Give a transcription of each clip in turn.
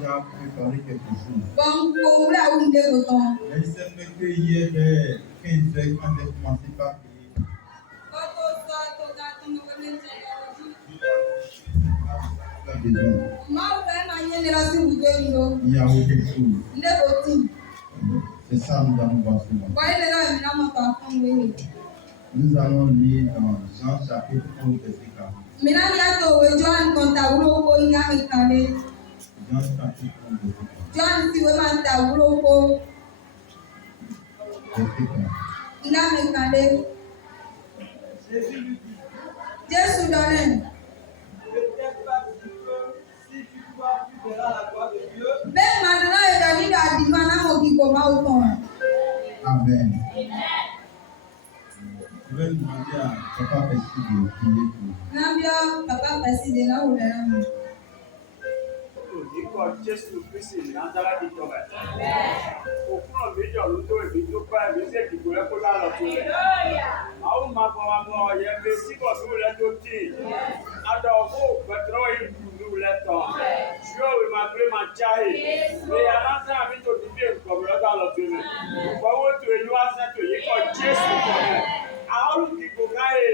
déjà préparé quelque chose. Bon, pour vous là, vous me dites autant. Mais il semble que hier, vers 15h, quand j'ai commencé par prier, la maison, il y a autre chose. C'est ça que nous allons voir ce matin. Nous allons lire dans Jean chapitre 11, verset 40. Jean chapitre 11, verset 40. Jésus lui dit, Jésus donnait. Peut-être pas si tu crois, tu verras la gloire de Dieu. Amen. Je vais demander à Papa Percy de prier pour nous. Ikọ̀ Jésù Kristi Nazareti tọ̀rẹ̀. Òkúrò méjì ọ̀run tó èmi tó bá ẹ̀mí ṣe ìdìbò rẹ̀ kó dá lọ tó rẹ̀. Àwọn máa bọ̀ wọn mọ ọ̀yẹ́ pé síbọ̀ tó rẹ̀ tó tì. Adọ̀ ọ̀gbọ́ òpẹ̀tọ́ ìlú rẹ̀ tọ̀. Ṣé òwe máa gbé máa jáde? Ṣé aláṣẹ àmì tó ti dé nǹkan rẹ̀ dá lọ tó rẹ̀? Ìfọwọ́ tó ìlú àṣẹ tó yí kọ̀ Jésù tọ̀rẹ̀. Àwọn olùdìbò káyé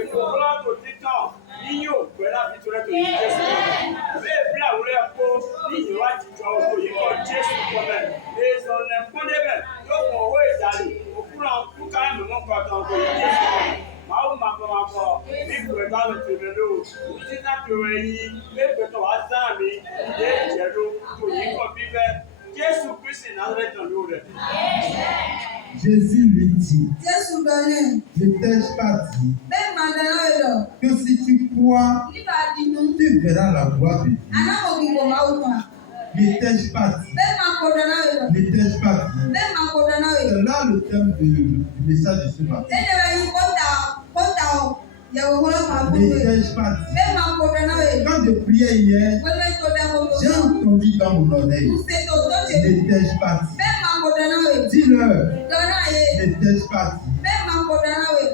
ètò ọlọ́dún títàn yíyí òpè láti tó rẹ̀ tó yí Jésù tọ̀rẹ̀. Bẹ́ẹ̀ bí àwòrán ẹ̀kọ́ níyì wá jíjọ òkò yìí kọ́ Jésù tọ̀rẹ̀. Èso ọ̀nà ẹ̀kọ́ débẹ̀ yóò mọ owó ìdálé òkúra òkúta ẹ̀mí mọ́ pàtó òkò yìí Jésù tọ̀rẹ̀. Màá wù máa bọ̀ máa bọ̀ ní ìgbẹ́ bá lọ tèmi lò. Ìdí náà tó rẹ̀ yí lẹ́gbẹ̀ẹ́ tó wá sáà mi ìdí ìjẹ́rú tó yí kọ́ bíbẹ́. Jésù Kristi Nazareti ló rẹ̀. Jésus lui dit, Jésus donnait. ne t'ai-je pas dit que si tu crois, tu verras la gloire de Dieu. Ne t'ai-je pas dit? Ne t'ai-je pas dit? C'est là le thème du message de ce matin. Ne t'ai-je pas dit? Quand je priais hier, j'ai entendu dans mon oreille. Ne t'ai-je pas dit? Dis-leur. Ne t'ai-je pas dit?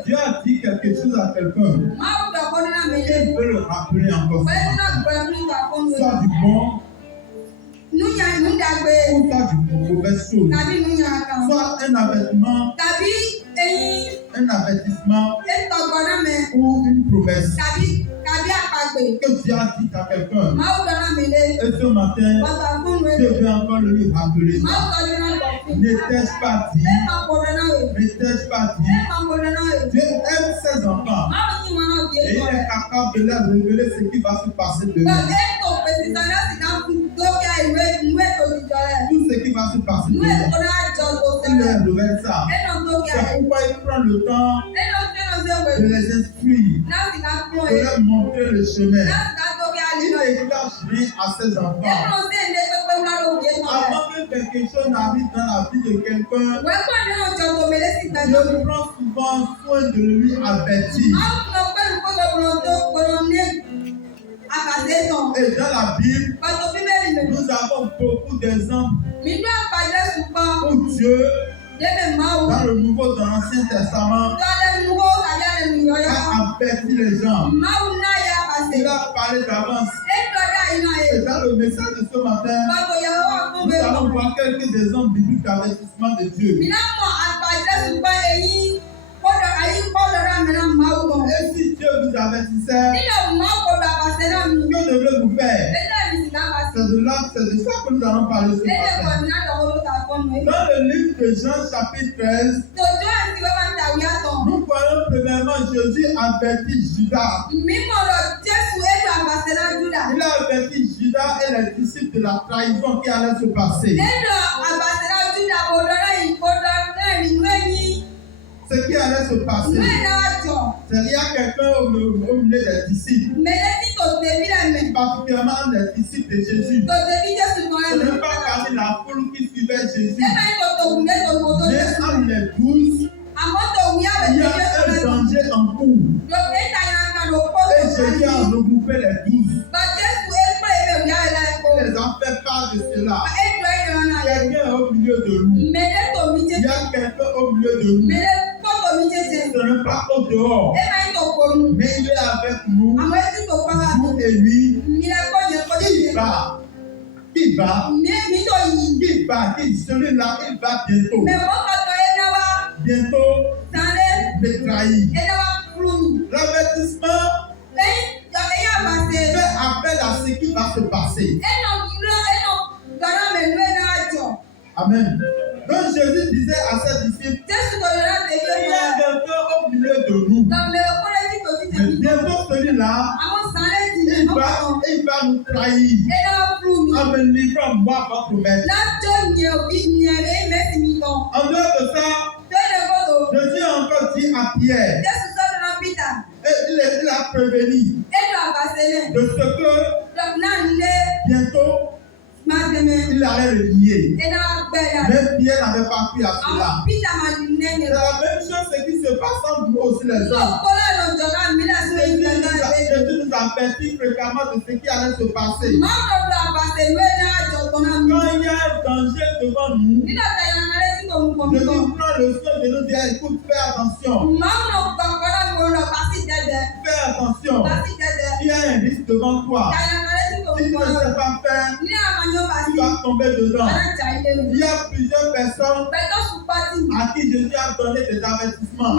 Dieu a dit quelque chose à quelqu'un. Il veut le rappeler encore ce matin. Soit du bon, ou soit du mauvais chose. Soit un avertissement, ou une promesse que Dieu a dit à quelqu'un. Et ce matin, Dieu veut encore le lui rappeler. Ne t'ai-je pas dit? Ne t'ai-je pas dit? Dieu aime ses enfants. Et il est capable de leur révéler ce qui va se passer demain. Tout ce qui va se passer demain. Il leur révèle ça. C'est pourquoi il prend le temps de les instruire, de leur montrer le chemin. Il n'éclate rien à ses enfants. Avant que quelque chose n'arrive dans la vie de quelqu'un, Dieu prend souvent soin de lui avertir. Et dans la Bible, nous avons beaucoup d'exemples où Dieu, dans le Nouveau, dans l'Ancien Testament, a averti les gens. Il a parlé d'avance. Et dans le message de ce matin, nous allons voir quelques exemples bibliques d'avertissement de Dieu. Et si Dieu vous avertissait, que devez-vous faire? C'est de ça que nous allons parler ce matin. Dans le livre de Jean chapitre 13, nous voyons premièrement Jésus avertit Judas. Il a averti Judas et les disciples de la trahison qui allait se passer. Ce qui allait se passer, c'est qu'il y a quelqu'un au milieu des disciples, particulièrement les disciples de Jésus. Ce n'est pas parmi la foule qui suivait Jésus. Mais entre les 12, il y a un danger en cours. Et Jésus a regroupé les 12. Il les a fait part de cela. Quelqu'un est au milieu de nous. Il y a quelqu'un au milieu de nous. Ce n'est pas au dehors, mais il est avec nous, nous et lui. Il qui va, celui-là, il va bientôt. Bientôt, me trahir. L'avertissement fait appel à ce qui va se passer. Amen. Donc Jésus disait à ses disciples, il y a quelqu'un au milieu de nous. Mais bientôt celui-là, il va nous trahir. En me livrant moi votre maître. En dehors de ça, Jésus a encore dit à Pierre, et il a prévenu de ce que bientôt il allait le nier. Mais Pierre n'avait pas cru à cela. C'est la même chose ce qui se passe entre nous aussi les hommes. Jésus nous avertit fréquemment de ce qui allait se passer. Quand il y a un danger devant nous, Jésus prend le soin de nous dire, écoute, fais attention. Fais attention. Il y a un risque devant toi. Si tu ne sais pas faire, tu vas tomber dedans. Il y a plusieurs personnes à qui Jésus a donné des avertissements.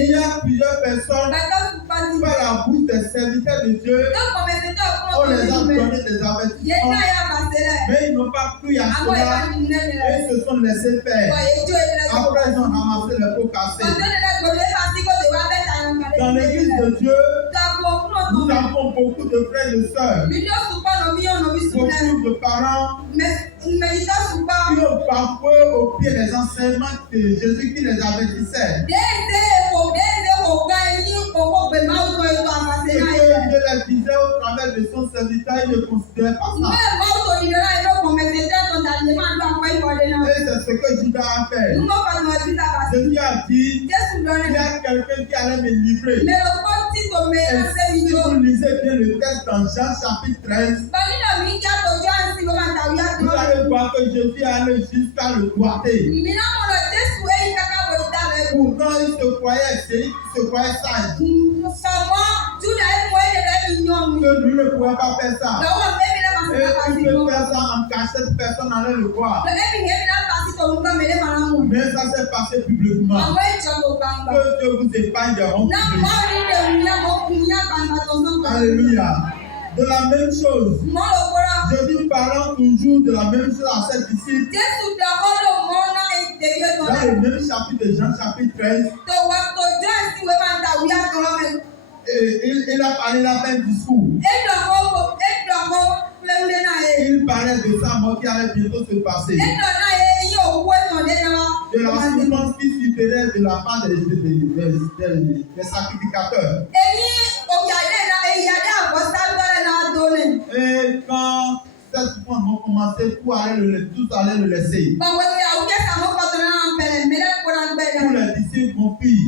Il y a plusieurs personnes par la bouche des serviteurs de Dieu. On les a donné des avertissements. Mais ils n'ont pas cru à cela. Et ils se sont laissés faire. Après, ils ont ramassé le pot cassé. Dans l'église de Dieu, nous avons beaucoup de frères et de sœurs, beaucoup de parents qui ont bafoué au pied des enseignements de Jésus qui les avertissait. Et que Dieu les disait au travers de son serviteur, il ne considérait pas ça. Et c'est ce que Judas a fait. Jésus a dit, il y a quelqu'un qui allait me livrer. Et si vous lisez bien le texte dans Jean chapitre 13, vous allez voir que Jésus est allé jusqu'à le doigter. Pourtant, il se croyait sage. Que lui ne pouvait pas faire ça. Et il peut faire ça en cachette, personne n'allait le voir. Mais ça s'est passé publiquement. Que Dieu vous épargne des hontes publiques. Alléluia. De la même chose. Jésus parlant toujours de la même chose à ses disciples. Dans le même chapitre de Jean, chapitre 13. Il a parlé la même discours. Il parlait de sa mort qui allait bientôt se passer. De la souffrance qui subirait de la part des sacrificateurs. Et quand cette souffrance vont commencer, tous allaient le laisser. Tous les disciples vont fuir.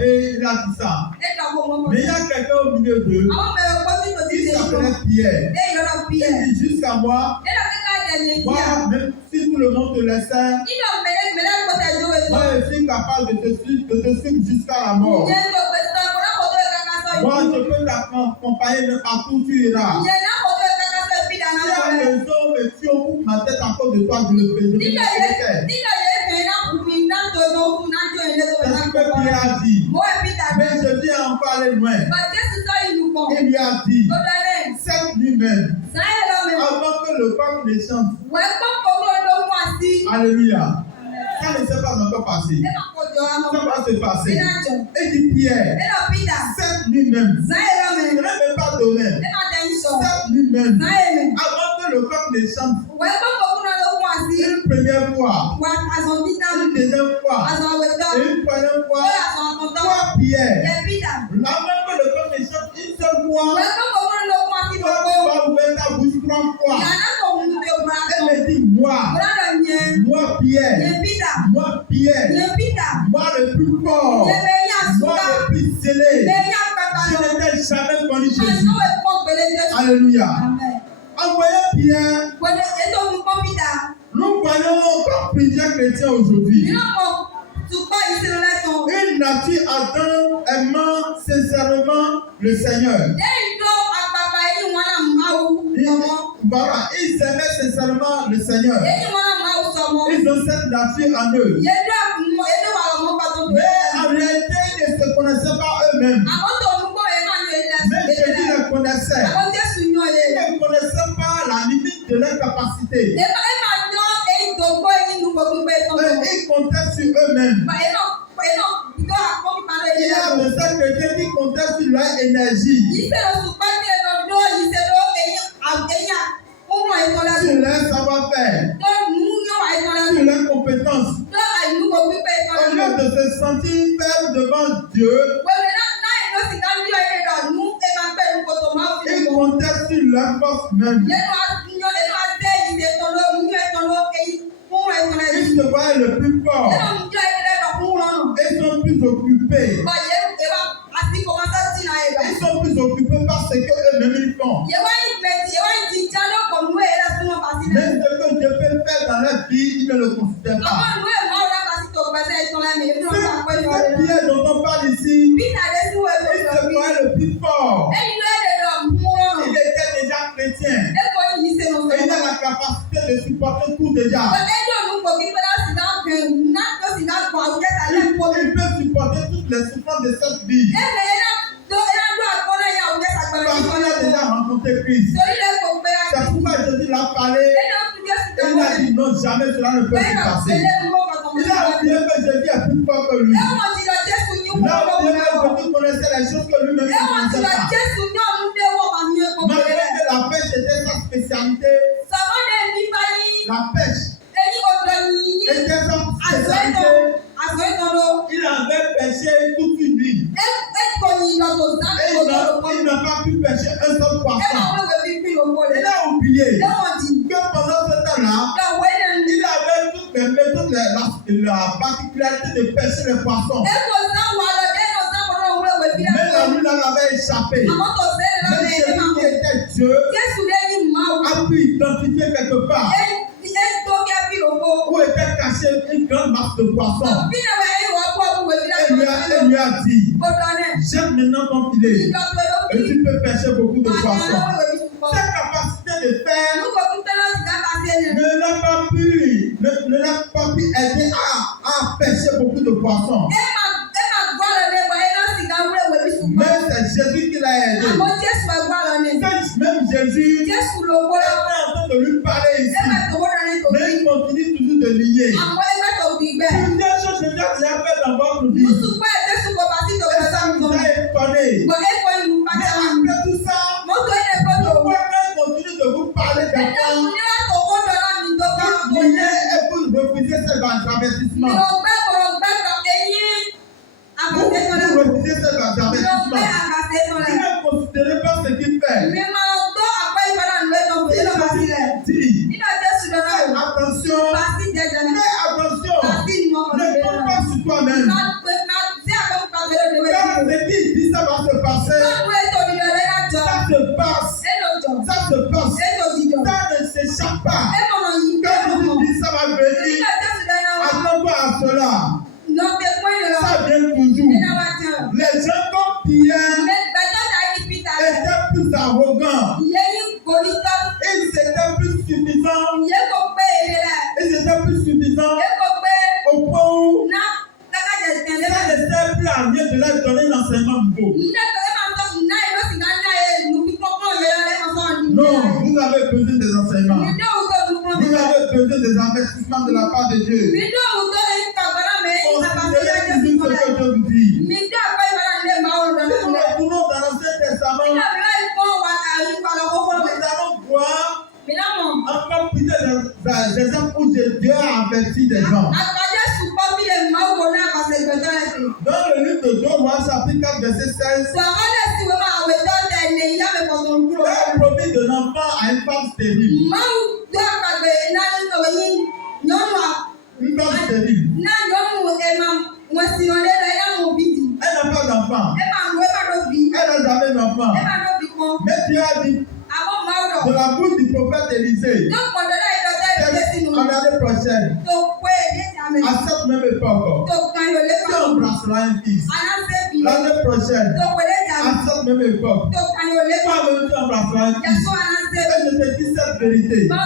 Et il a dit ça. Mais il y a quelqu'un au milieu d'eux qui s'appelait Pierre. Il dit jusqu'à moi, même si tout le monde te laissait, moi je suis capable de te suivre jusqu'à la mort. Moi je peux t'accompagner de partout où tu iras. Si à la maison me tue ma tête à cause de toi, je le fais. C'est ce que Pierre a dit. Mais Jésus est encore allé loin. Il lui a dit, c'est lui-même. Avant que le coq ne chante. Alléluia. Ça ne s'est pas encore passé. Ça va se passer. Et dit Pierre, c'est lui-même. Je ne vais pas donner. C'est lui-même. Avant que le coq ne chante. Une première fois. Une deuxième fois. Et une troisième fois. Toi Pierre. Avant que le coq ne chante une seule fois. Tu vas ouvrir ta bouche 3 fois. Elle me dit moi Pierre, moi le plus fort, moi le plus zélé. Je n'étais jamais connu Jésus. Alléluia. Envoyez Pierre. Nous voyons encore plusieurs chrétiens aujourd'hui. Une nature Adam aimant sincèrement le Seigneur. Voilà, ils aimaient sincèrement le Seigneur. Ils ont cette nature en eux. Mais en réalité, ils ne se connaissaient pas eux-mêmes. Même Jésus les connaissait. Ils ne connaissaient pas la limite de leur capacité. Ils comptaient sur eux-mêmes. Il y a de ces chrétiens qui comptaient sur leur énergie, sur leur savoir-faire, sur leurs compétences. Au lieu de se sentir faible devant Dieu, ils comptaient sur leur force même. Ils se voient le plus fort. Ils sont plus occupés. Ils sont plus occupés par ce qu'eux-mêmes ils font. Mais ce que Dieu peut faire dans leur vie, ils ne le considèrent pas. Cette pierre dont on parle ici, il se voit le plus fort. Il était déjà chrétien. Et il a la capacité de supporter tout déjà. Il peut supporter toutes les souffrances de cette vie. Parce qu'il a déjà rencontré Christ. C'est pourquoi Jésus l'a parlé. Et il a dit non, jamais cela ne peut se passer. Il a oublié que Jésus est plus fort que lui. Il a oublié que Jésus connaissait les choses que lui-même ne connaissait pas. Malgré que la pêche était sa spécialité, la pêche était sa spécialité. Il avait pêché toute une nuit. Et il n'a pas pu pêcher un seul poisson. Il a oublié que pendant ce temps-là, il avait toutes les méthodes, la particularité de pêcher les poissons. Mais la nuit l'avait échappé. Mais celui qui était Dieu a pu identifier quelque part où était cachée une grande masse de poissons. Et lui a dit, jette maintenant ton filet et tu peux pêcher beaucoup de poissons. Cette capacité de faire ne l'a pas pu aider à pêcher beaucoup de poissons. Mais c'est Jésus qui l'a aidé. Même Jésus est en train de lui parler ici. Mais il continue toujours de lier. Plusieurs choses que Dieu a fait dans votre vie. Et ça nous a étonné. Mais après tout ça, pourquoi il continue de vous parler des temps vous liez et vous refusez cet avertissement? Vous refusez cet avertissement. Il ne considérez pas ce qu'il fait. Attention, fais attention, ne compte pas sur toi-même. Quand ce qu'il dit, ça va se passer. Ça se passe, ça ne s'échappe pas. Quand tu dis ça va venir, attends-toi à cela. Ça vient toujours. Les gens comme Pierre étaient plus arrogants. Ils étaient plus suffisants. Au point où ça ne sert plus à rien de leur donner l'enseignement nouveau. Non, vous avez besoin des enseignements. Vous avez besoin des avertissements de la part de Dieu. Considérez toujours ce que Dieu vous dit. Si nous retournons dans l'Ancien Testament, nous allons voir encore plus des exemples où Dieu a averti des gens. Dans le livre de 2 Rois, chapitre 4, verset 16, Dieu a promis de l'enfant à une femme stérile. Une femme stérile. Elle n'a pas d'enfant. Elle n'a jamais d'enfant. Mais Dieu a dit, de la bouche du prophète Élisée, l'année prochaine, à cette même époque, tu embrasseras un fils. L'année prochaine, À cette même époque, toi-même tu embrasseras un fils. Et je te dis cette vérité. La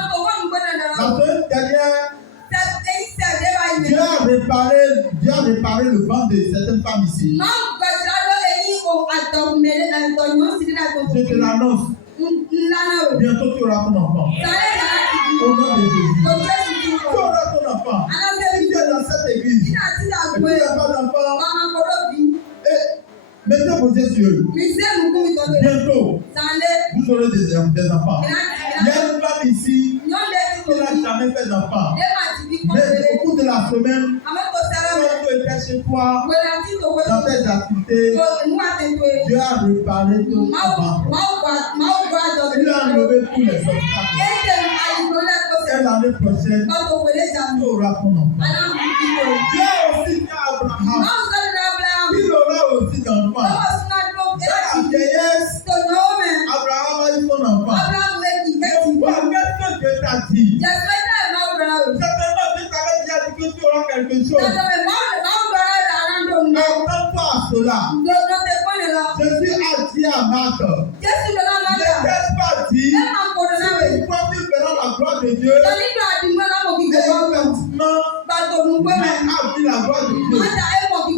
semaine dernière, Dieu a réparé le ventre de certaines femmes ici. Je te l'annonce. Bientôt tu auras ton enfant. Au nom de Jésus. Tu auras ton enfant. Si tu es dans cette église et tu n'as pas d'enfant, mettez vos yeux sur eux. Bientôt, vous aurez des enfants. Il y a une femme ici qui n'a jamais fait d'enfant. Mais au cours de la semaine, quand tu étais chez toi, dans tes activités, Dieu a réparé ton enfant. Il a enlevé tous les obstacles. Et l'année prochaine, tu auras ton enfant. Dieu a aussi dit à Abraham, il aura aussi d'enfants. Dans la vieillesse, Abraham a eu son enfant. Qu'est-ce que Dieu t'a dit? Certainement, Dieu t'avait déjà dit que tu auras quelque chose. Attends-toi à cela. Jésus a dit à Marthe, ne t'ai-je pas dit, si tu crois que tu verras la gloire de Dieu, et effectivement, Dieu a vu la gloire de Dieu. En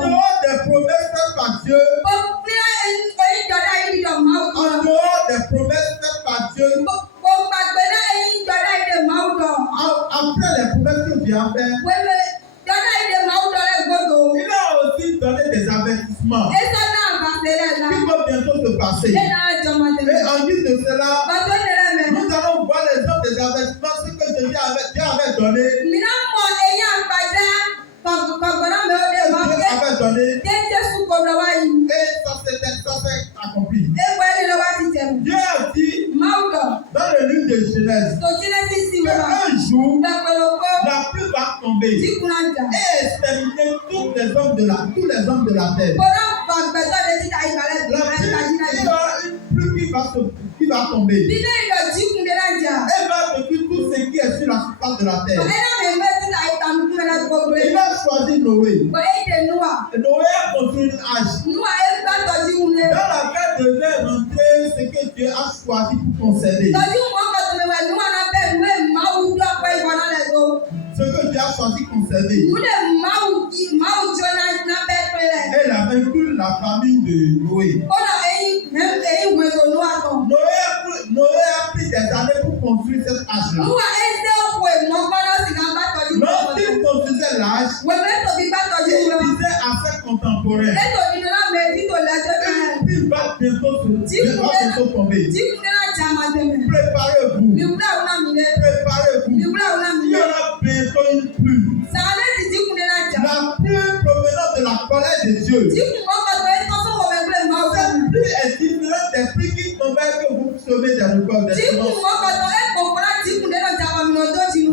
dehors des promesses faites par Dieu, après les promesses que Dieu a faites, il a aussi donné des avertissements qui vont bientôt se passer. Et en guise de cela, nous allons voir les hommes des avertissements, ce que Dieu avait donné. Et ça s'est accompli. Dieu a dit dans le livre de Genèse qu'un jour la pluie va tomber et exterminer tous les hommes de la terre. Il y aura une pluie qui va tomber. Elle va détruire tout ce qui est sur la surface de la terre. Il a choisi Noé. Noé a construit une arche. Dans laquelle devait rentrer ce que Dieu a choisi pour conserver. Ce que Dieu a choisi conserver. Elle a inclus la famille de Noé. Noé a pris des années pour construire cette arche-là. Lorsqu'il construisait l'arche, il disait à ses contemporains, une pluie va bientôt tomber. Préparez-vous. Préparez-vous. Il y aura bientôt une pluie. La pluie provenant de la colère de Dieu. Cette pluie est différente des pluies qui tombaient que vous semez des récoltes.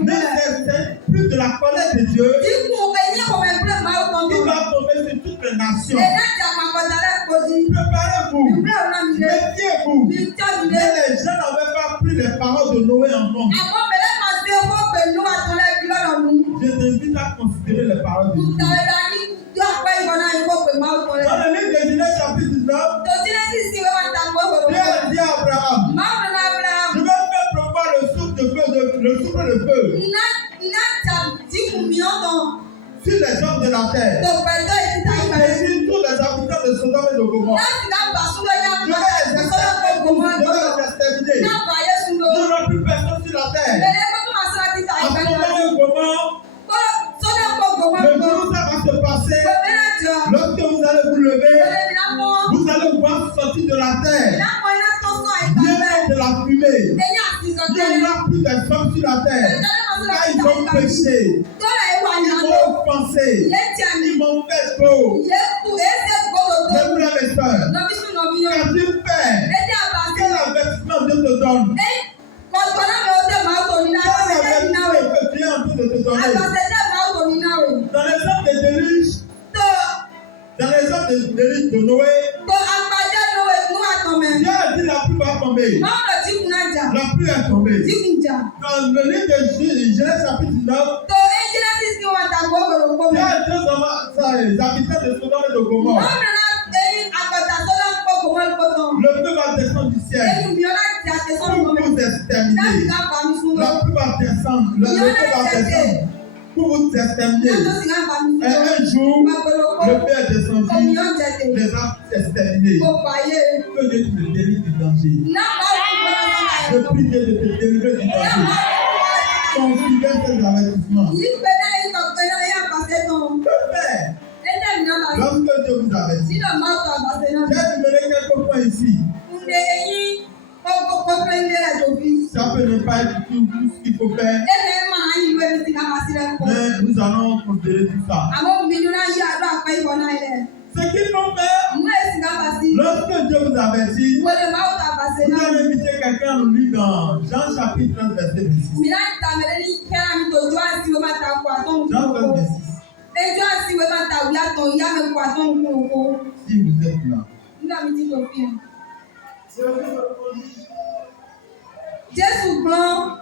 Mais c'est plus de la colère de Dieu qui va tomber sur toutes les nations. Préparez-vous, méfiez-vous. Mais les gens n'avaient pas pris les paroles de Noé en compte. Je t'invite à considérer les paroles de Dieu. Dans le livre de Genèse chapitre 19, Dieu a dit à Abraham, je vais faire pleuvoir le souffle de feu, sur les hommes de la terre. Et sur tous les habitants de Sodome et de Gomorrhe. Je vais les exterminer. Il n'y aura plus personne sur la terre. À Sodome et Gomorrhe, le jour où ça va se passer, lorsque vous allez vous lever, vous allez voir sortir de la terre bien de la fumée. Il n'y aura plus de femmes sur la terre. Car ils ont péché. Ils m'ont offensé. Ils m'ont fait trop. Mes frères et sœurs, quand tu fais, quel avertissement Dieu te donne? Quel avertissement que Dieu est en train de te donner? Dans les hommes de déluge, de Noé, Dieu a dit la pluie va tomber. La pluie est tombée. Dans le livre de Genèse chapitre 19, Dieu a dit aux habitants de Sodome et de Gomorrhe, Le feu va descendre du ciel pour vous exterminer. La pluie va descendre. Le feu va descendre pour vous exterminer. Et un jour, le feu est descendu, les a exterminés. Que Dieu te délivre du danger. Je prie Dieu de te délivrer du danger. Considère ces avertissements. Que faire lorsque Dieu vous avertit? J'ai énuméré quelques points ici. Ça peut ne pas être tout ce qu'il faut faire, mais nous allons considérer tout ça. Ce qu'il faut faire, lorsque Dieu vous avertit, vous allez inviter quelqu'un à nous lire dans Jean chapitre 13, verset 26. Jean 13, verset 6. Si vous êtes là. Jésus blanc.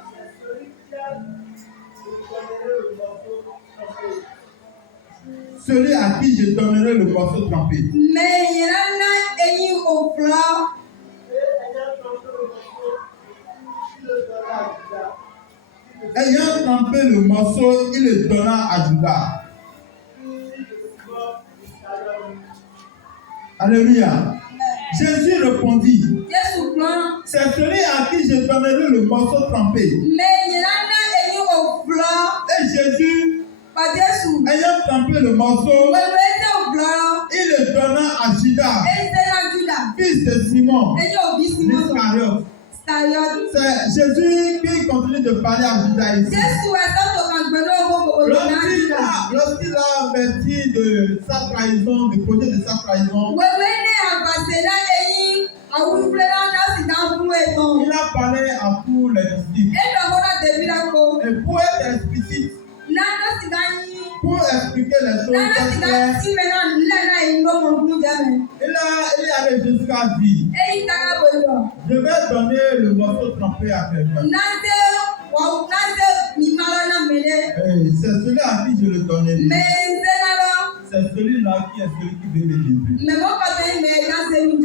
Celui à qui je donnerai le morceau trempé. Mais il y en a au blanc. Ayant trempé le morceau, il le donna à Judas. Alléluia. Jésus répondit, c'est celui à qui je donnerai le morceau trempé. Et Jésus, ayant trempé le morceau, il le donna à Judas, fils de Simon, l'Iscariote. C'est Jésus qui continue de parler à Judas ici. Lorsqu'il a averti de sa trahison, du projet de sa trahison, il a parlé à tous les disciples. Et pour être explicite, pour expliquer les choses claires, il est allé jusqu'à dire, je vais donner le morceau trempé à quelqu'un. C'est celui à qui je le donnerai. C'est celui-là qui est celui qui veut me livrer.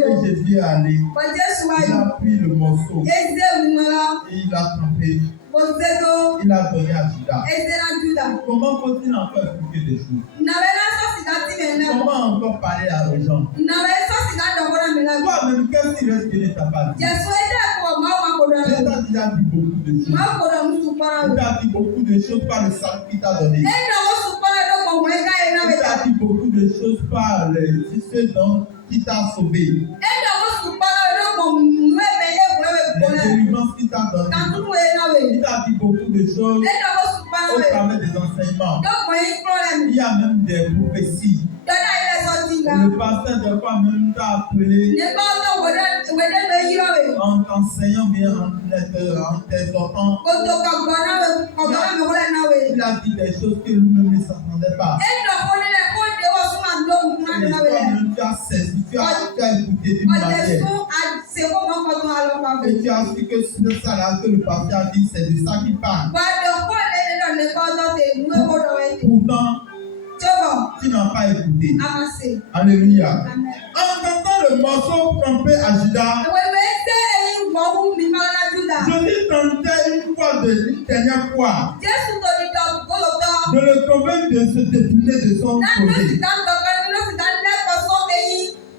Et Jésus est allé. Il a pris le morceau. Et il l'a trempé. Il a donné à Judas. Comment faut-il encore expliquer des choses? Comment encore parler à aux gens? Toi-même, qu'est-ce qui reste que ne t'a pas dit? Dieu t'a déjà dit beaucoup de choses. Il t'a dit beaucoup de choses par le salut qu'il t'a donné. Il t'a dit beaucoup de choses par ce dont il t'a sauvé. Les délivrances qu'il t'a donné. Il t'a dit beaucoup de choses au travers des enseignements. Il y a même des prophéties. Le pasteur de quoi même t'a appelé en t'enseignant bien, en t'exhortant. Il a dit des choses que lui-même ne s'attendait pas. Et toi-même tu as saisi, tu as écouté d'une manière. Et tu as su que c'est ça là que le pasteur a dit, c'est de ça qu'il parle. Pourtant, tu n'as pas écouté. Alléluia. En entendant le morceau trempé à Judas, je lui tentais une dernière fois de le convaincre de se détourner de son projet.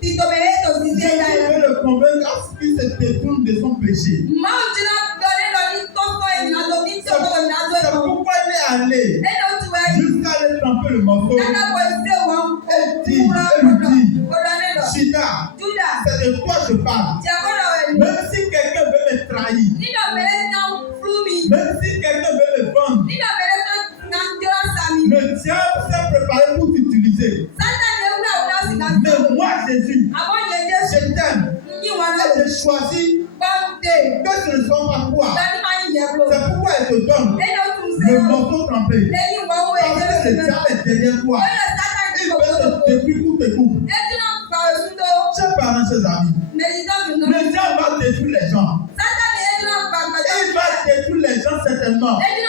Je veux le convaincre à ce qu'il se détourne de son péché. C'est pourquoi il est allé jusqu'à aller tremper le morceau et lui dit, Judas, c'est de toi je parle. Même si quelqu'un veut me trahir, même si quelqu'un veut me vendre, le diable s'est préparé pour t'utiliser. Mais moi, Jésus, je t'aime et j'ai choisi que ce ne soit pas toi. C'est pourquoi il te donne le morceau trempé. Parce que le diable est derrière toi. Il veut te détruire pour te couper. Chers parents, chers amis, le diable va détruire les gens. Il va détruire les gens certainement. Il y a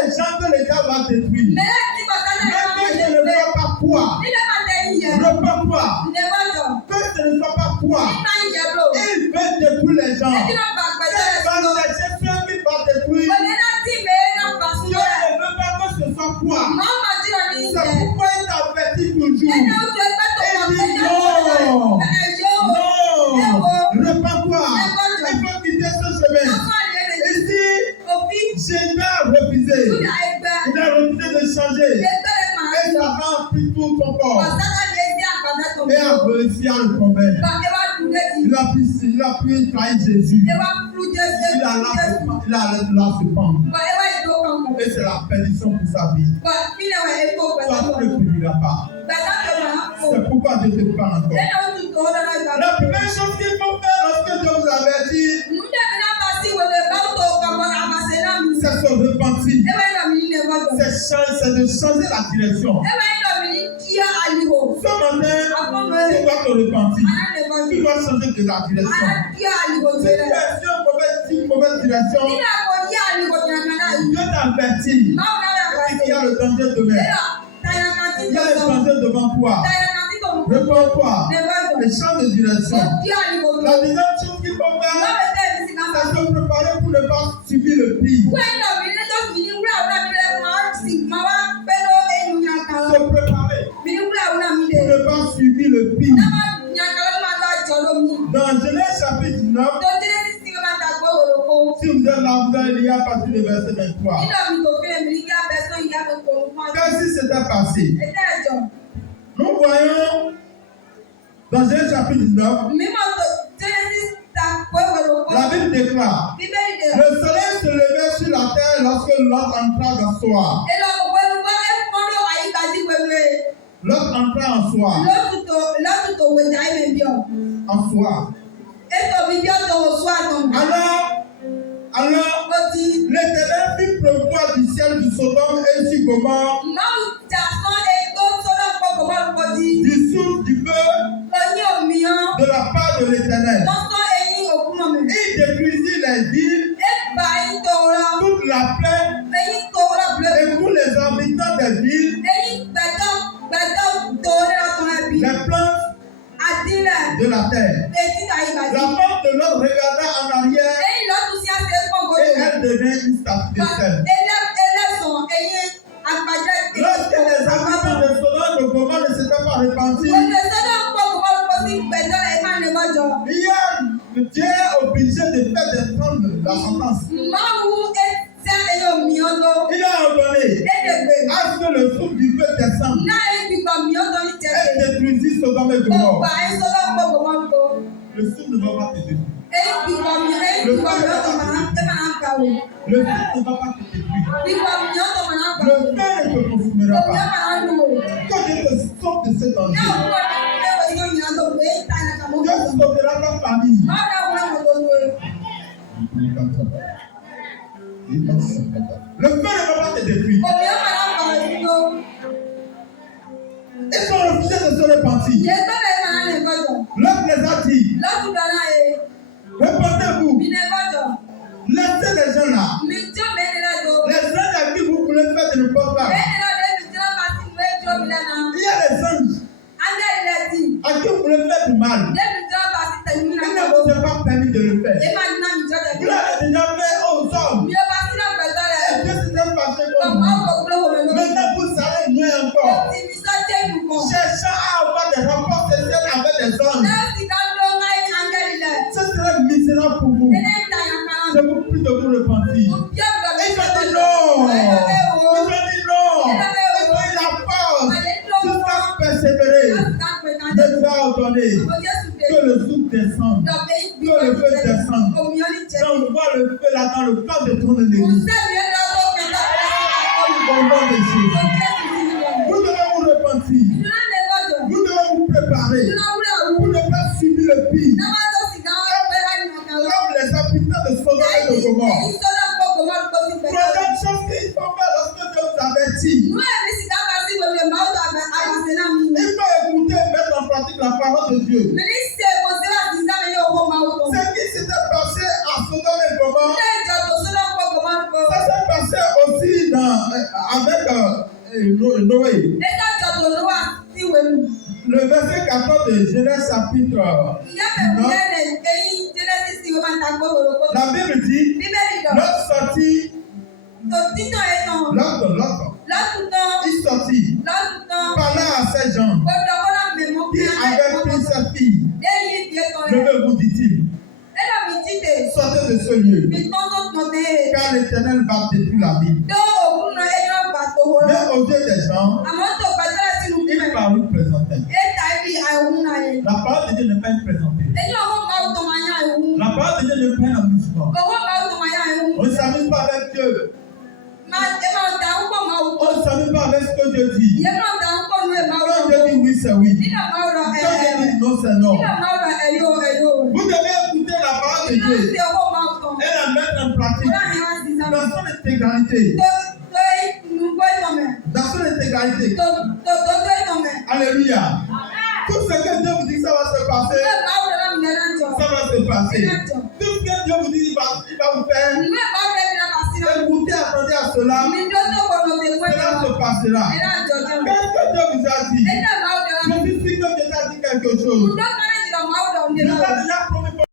des gens que le diable va détruire. Mais que je ne vois pas toi. Repends-toi. Que ce ne soit pas toi. fort et a réussi à le convaincre. Il a pu trahir Jésus. Il a là se pendre. Et c'est la perdition pour sa vie. Toi, tu ne publieras pas. C'est pourquoi Dieu te parle encore. La première chose qu'il faut faire lorsque Dieu vous avertit, c'est se repentir. C'est de changer la direction. Ce matin, tu dois te repentir. Tu dois changer de la direction. Si tu es une mauvaise direction, Dieu t'avertit. Il y a le danger demain. Il y a le danger devant toi. Réponds-toi et change de direction. La deuxième chose qu'il faut faire, c'est se préparer pour ne pas subir le pire. Se préparer pour ne pas subir le pire. Dans Genèse chapitre 9, si vous êtes là, vous allez lire à partir du verset 23. Qu'est-ce qui s'était passé? Nous voyons dans Genèse chapitre 19, la Bible déclare: le soleil se levait sur la terre lorsque Lot entra dans Soar. Lot entra en Soar. En Soar. Alors, l'Éternel fit pleuvoir du ciel du Sodome et du Gomorrhe, du souffle du feu de la part de l'Éternel. Il détruisit les villes, toute la plaine et tous les habitants des villes, les plantes de la terre. La femme de Lot regarda en arrière et elle devint une statue de sel. Lorsque les habitants de Sodome et de Gomorrhe ne s'étaient pas repentis, Dieu est obligé de faire descendre la sentence. Il a ordonné à ce que le souffle du feu descende et détruisit Sodome et Gomorrhe. Le souffle ne va pas te détruire. Le feu ne va pas te détruire. Le feu ne va pas te détruire. Le feu ne te consumera pas. Que Dieu te sauve de ce danger. Dieu sauvera ta famille. Le feu ne va pas te détruire. Ils sont refusés de se repentir. L'autre les a dit: repentez-vous. Laissez les gens là. Les anges à qui vous voulez faire de n'importe quoi. Il y a les anges à qui vous voulez faire du mal. Il ne vous a pas permis de le faire. Vous l'avez déjà fait aux hommes. Et Dieu s'était passé comme vous. Maintenant vous savez mieux encore. Cherchant à avoir des rapports sexuels avec des hommes. Ce serait misérable pour vous. Je vous prie de vous repentir. Ils ont dit non. Ils ont dit non. Ils ont eu la force jusqu'à persévérer. Je dois ordonner que le souffle descende, que le feu descende. Quand on voit le feu là dans le camp de ton ennemi, au nom de Jésus, vous devez vous repentir. Vous devez vous préparer pour ne pas subir le pire. Comme les habitants de Sodome et de Gomorrhe. Troisième chose qu'il faut faire lorsque Dieu vous avertit, il faut écouter et mettre en pratique la parole de Dieu. Ce qui s'était passé à Sodome et Gomorrhe, ça s'est passé aussi avec Noé. Le verset 14 de Genèse chapitre 9, la Bible dit: Lot sortit, il sortit, parla à ses gens, qui avaient pris sa fille. Levez-vous, dit-il, sortez de ce lieu, car l'Éternel va détruire la ville. Mais aux yeux des gens, il va vous présenter. Eta ibi ayewu na ye. La parole de Dieu n'est pas une présentée. Eyi owo ma o tọmọ ya ayewu. La parole de Dieu n'est pas un amusement. Owo ma o tọmọ ya ayewu. On ne s'amuse pas avec Dieu. Ma ta ń pọ̀ ma o. On ne s'amuse pas avec ce que Dieu dit. Yẹ ma ta ń pọ̀ nu ẹ̀ ma o. Quand Dieu dit oui, c'est oui. Nínú ma o rọ Quand Dieu dit non, c'est non. nínú ma o rọ ẹ̀yọ. Vous devez écouter la parole de Nínú Dieu ti owó ma o tọ̀. et la mettre en pratique Kúrò ní wá sí sábà. dans son intégralité. Tó nùgbọ́ ìtọ̀mẹ̀. Dans son intégralité. Tó ìtọ̀mẹ̀. Alléluia. Tout ce que Dieu vous dit, ça va se passer. Ìwé ma o rọ mi lẹ́nà jọ. Ça va se passer. Tout ce que Dieu vous dit, il va vous faire. Ìwé ma o rẹ mi lẹ́nà sí náà. Écoutez, attendez à cela. Mi tó tó gbọdọ̀ tẹ̀ wẹ́ Cela lọ. se passera. Ẹ̀rọ àjọjọ. Qu'est-ce que Dieu vous a dit? Ẹ̀dá ma o dọ̀rọ̀. Je suis sûr que Dieu t'a dit quelque chose. Ǹjọ́ kọ́lé jùlọ ma o dọ̀ ń Dieu dẹ̀ t'a lọ. déjà promis pour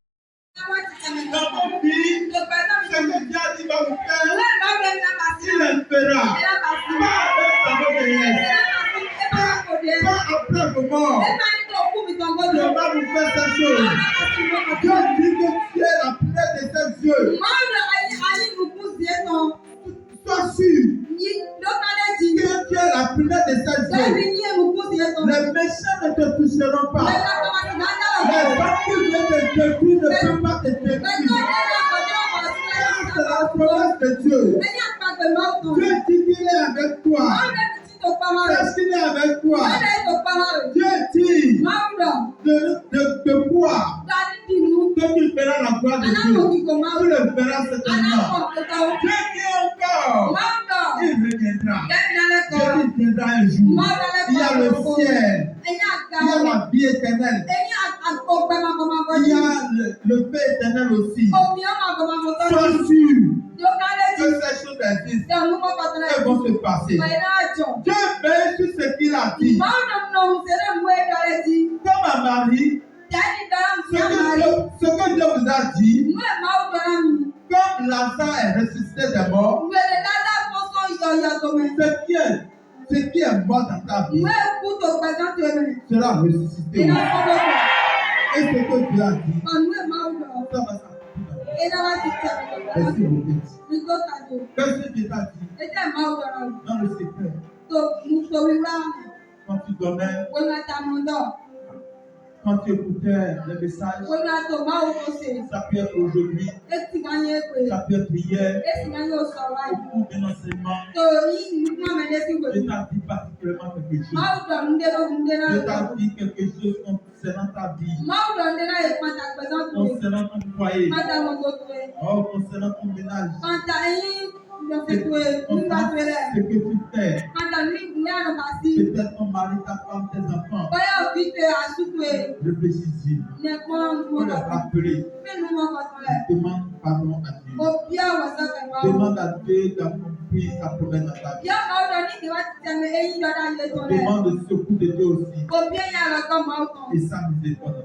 Àwọn ti tẹ̀mẹ̀ dans lọ. ton vie. Tó pẹ́ náà mi Ce que Dieu a dit va vous faire. Ìwé ma o rẹ mi lẹ́nà sí Il náà. le fera. Ẹ̀rọ àti. Pas avec ta mauvaise. Pas après vos morts. Dieu va vous faire cette chose. Dieu dit que tu es la plaie de ses yeux. Sois sûr que tu es la plaie de ses yeux. Les méchants ne te toucheront pas. Les gens qui viennent te détruire ne peuvent pas te détruire. C'est la promesse de Dieu. Dieu dit qu'il est avec toi. Qu'est-ce qu'il est avec toi? Dieu dit de quoi? Que tu verras la gloire de Dieu. Tu le verras certainement. Dieu dit encore. Il reviendra. Dieu viendra un jour. Il y a le ciel. Il y a la vie éternelle. Il y a le feu éternel aussi. Sois sûr que ces choses existent. Elles vont se passer. Dieu veille sur ce qu'il a dit. Comme à Marie, ce que Dieu vous a dit, comme Lazare est ressuscité des morts, ce qui est mort dans ta vie sera ressuscité. Et ce que Dieu a dit, ça va s'accomplir. Merci beaucoup. Qu'est-ce que Dieu t'a dit dans le secret? Quand tu dormais, quand tu écoutais les messages, ça peut être aujourd'hui, ça peut être hier, au cours d'un enseignement. Dieu t'a dit particulièrement quelque chose. Dieu t'a dit quelque chose concernant ta vie, concernant ton foyer, concernant ton ménage, concernant ce que tu fais. Peut-être ton mari, ta femme, tes enfants. Réfléchis-y. Pour leur rappeler. Demande pardon à Dieu. Demande à Dieu d'accomplir sa promesse dans ta vie. Demande le secours de Dieu aussi. Et sa miséricorde.